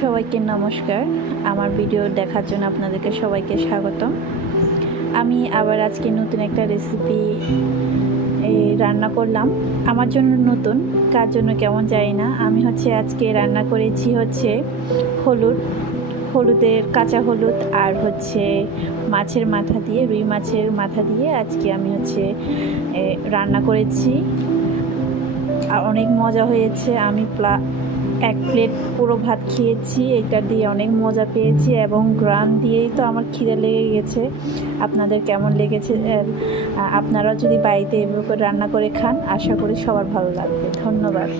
সবাইকে নমস্কার। আমার ভিডিও দেখার জন্য আপনাদেরকে সবাইকে স্বাগতম। আমি আবার আজকে নতুন একটা রেসিপি রান্না করলাম। আমার জন্য নতুন, কার জন্য কেমন জানি না। আমি আজকে রান্না করেছি হলুদের কাঁচা হলুদ আর মাছের মাথা দিয়ে, রুই মাছের মাথা দিয়ে আজকে আমি রান্না করেছি। আর অনেক মজা হয়েছে। আমি এক প্লেট পুরো ভাত খেয়েছি। এটা দিয়ে অনেক মজা পেয়েছি এবং গ্রান দিয়েই তো আমার খিদে লেগে গেছে। আপনাদের কেমন লেগেছে? আপনারা যদি বাড়িতে এভাবে করে রান্না করে খান, আশা করি সবার ভালো লাগবে। ধন্যবাদ।